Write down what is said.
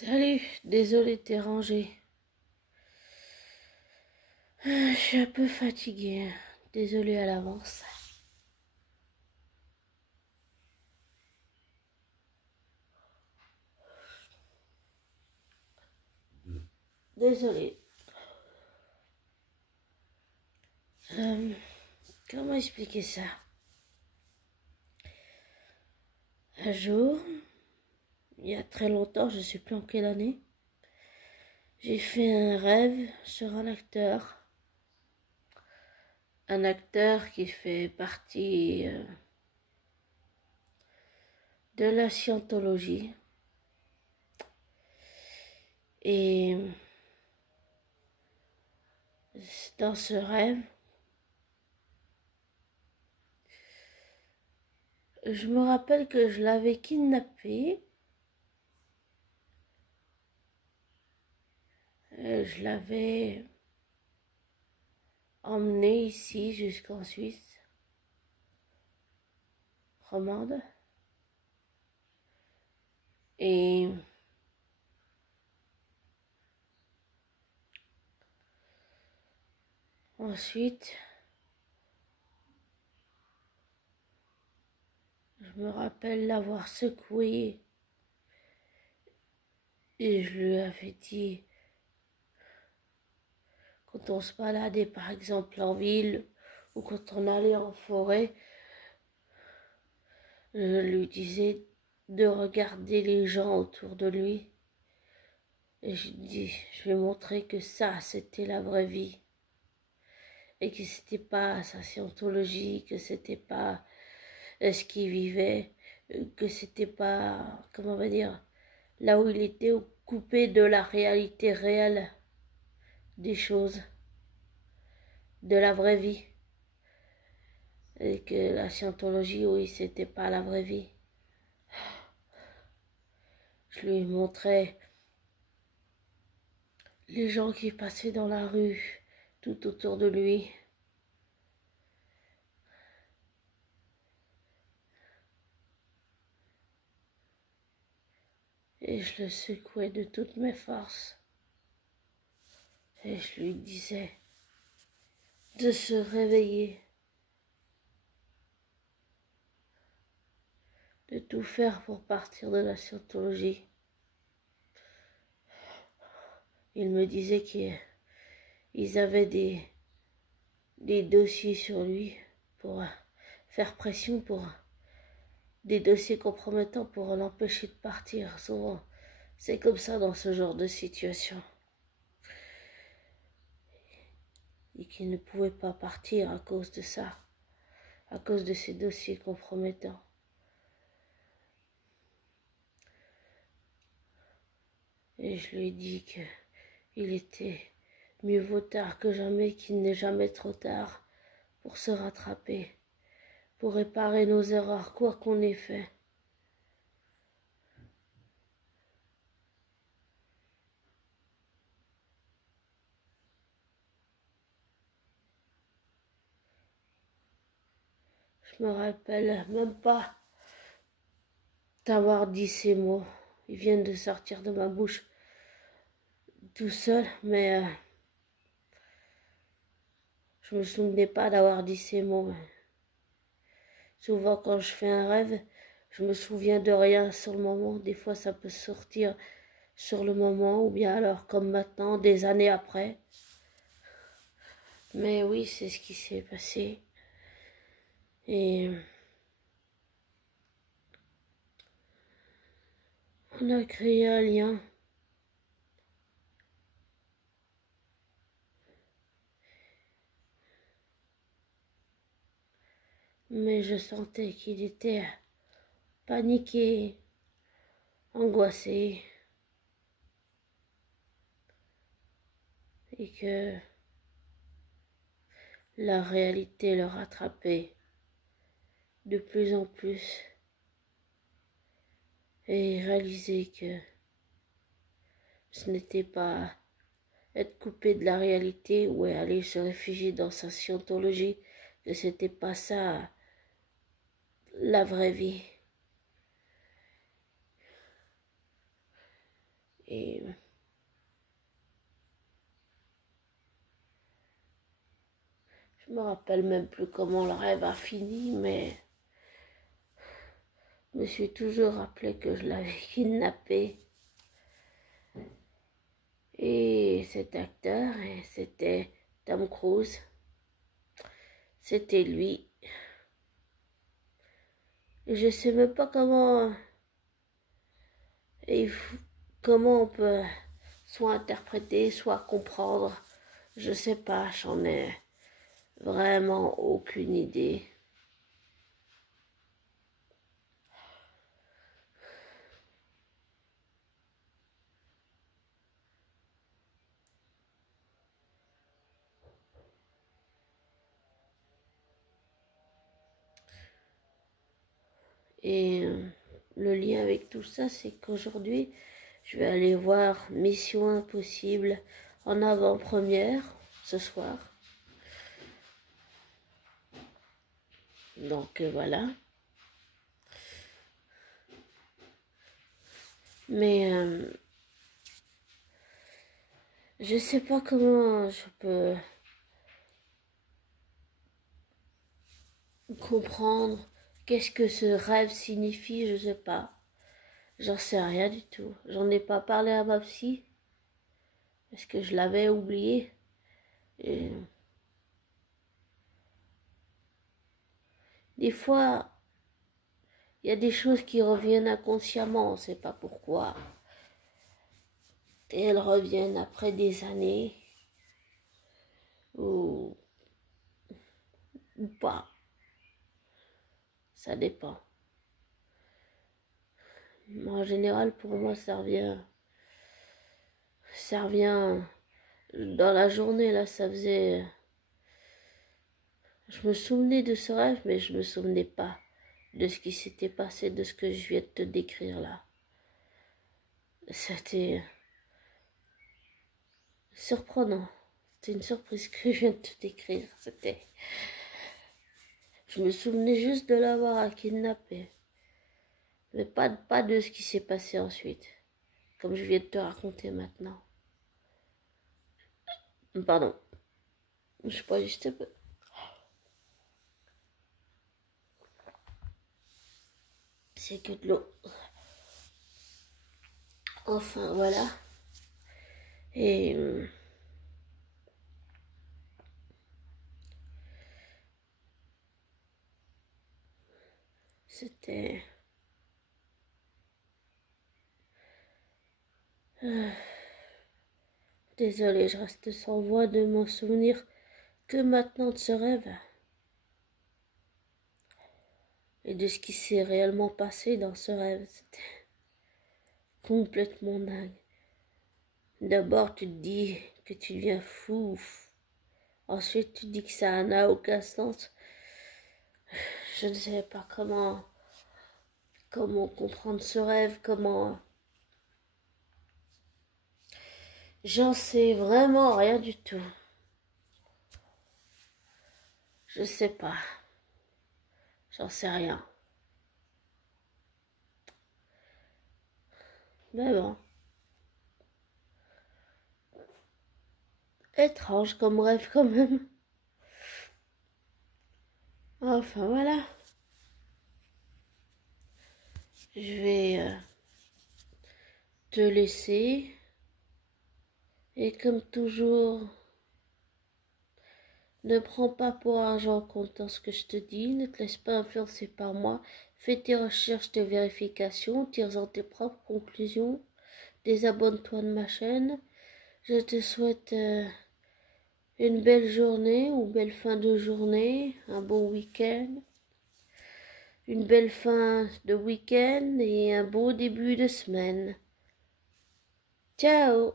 Salut, désolé de te déranger. Je suis un peu fatiguée. Désolée à l'avance. Désolée. Euh, Comment expliquer ça? Un jour, il y a très longtemps, je ne sais plus en quelle année, j'ai fait un rêve sur un acteur. Un acteur qui fait partie de la scientologie. Et dans ce rêve, je me rappelle que je l'avais kidnappé. Je l'avais emmené ici jusqu'en Suisse romande. Et ensuite, je me rappelle l'avoir secoué et je lui avais dit, quand on se baladait par exemple en ville ou quand on allait en forêt, je lui disais de regarder les gens autour de lui. Et je dis, je lui ai montré que ça, c'était la vraie vie. Et que c'était pas sa scientologie, que c'était pas ce qu'il vivait, que c'était pas, comment on va dire, là où il était coupé de la réalité réelle des choses, de la vraie vie. Et que la scientologie, oui, c'était pas la vraie vie. Je lui montrais les gens qui passaient dans la rue, tout autour de lui. Et je le secouais de toutes mes forces. Et je lui disais de se réveiller, de tout faire pour partir de la scientologie. Il me disait qu'ils avaient des dossiers sur lui pour faire pression, pour des dossiers compromettants pour l'empêcher de partir. Souvent, c'est comme ça dans ce genre de situation. Et qu'il ne pouvait pas partir à cause de ça, à cause de ces dossiers compromettants. Et je lui ai dit qu'il était mieux vaut tard que jamais, qu'il n'est jamais trop tard pour se rattraper, pour réparer nos erreurs, quoi qu'on ait fait. Je me rappelle même pas d'avoir dit ces mots. Ils viennent de sortir de ma bouche tout seul, mais je me souvenais pas d'avoir dit ces mots. Souvent quand je fais un rêve, je me souviens de rien sur le moment. Des fois ça peut sortir sur le moment ou bien alors comme maintenant, des années après. Mais oui, c'est ce qui s'est passé. Et on a créé un lien. Mais je sentais qu'il était paniqué, angoissé. Et que la réalité le rattrapait de plus en plus. Et il réalisait que ce n'était pas être coupé de la réalité ou aller se réfugier dans sa scientologie, que c'était pas ça la vraie vie. Et je me rappelle même plus comment le rêve a fini, mais je me suis toujours rappelé que je l'avais kidnappé. Et cet acteur, c'était Tom Cruise. C'était lui. Et je sais même pas comment on peut soit interpréter, soit comprendre. Je sais pas, j'en ai vraiment aucune idée. Et le lien avec tout ça, c'est qu'aujourd'hui, je vais aller voir Mission Impossible en avant-première ce soir. Donc voilà. Mais je sais pas comment je peux comprendre qu'est-ce que ce rêve signifie, je sais pas. J'en sais rien du tout. J'en ai pas parlé à ma psy. Parce que je l'avais oublié. Et des fois, il y a des choses qui reviennent inconsciemment, on ne sait pas pourquoi. Et elles reviennent après des années. Ou pas. Ça dépend. En général, pour moi, ça revient dans la journée, là, ça faisait... Je me souvenais de ce rêve, mais je me souvenais pas de ce qui s'était passé, de ce que je viens de te décrire là. C'était surprenant. C'était une surprise que je viens de te décrire. Je me souvenais juste de l'avoir kidnappé. Mais pas de ce qui s'est passé ensuite. Comme je viens de te raconter maintenant. Pardon. Je sais pas, juste un peu. C'est que de l'eau. Enfin, voilà. Et... c'était... Désolée, je reste sans voix de m'en souvenir que maintenant de ce rêve. Et de ce qui s'est réellement passé dans ce rêve. C'était complètement dingue. D'abord, tu te dis que tu deviens fou. Ensuite, tu te dis que ça n'a aucun sens. Je ne sais pas comment comprendre ce rêve, comment... J'en sais vraiment rien du tout. Je sais pas. J'en sais rien. Mais bon. Étrange comme rêve quand même. Enfin voilà. Je vais te laisser. Et comme toujours, ne prends pas pour argent comptant ce que je te dis. Ne te laisse pas influencer par moi. Fais tes recherches, tes vérifications. Tire-en tes propres conclusions. Désabonne-toi de ma chaîne. Je te souhaite une belle journée ou belle fin de journée, un bon week-end, une belle fin de week-end et un beau début de semaine. Ciao!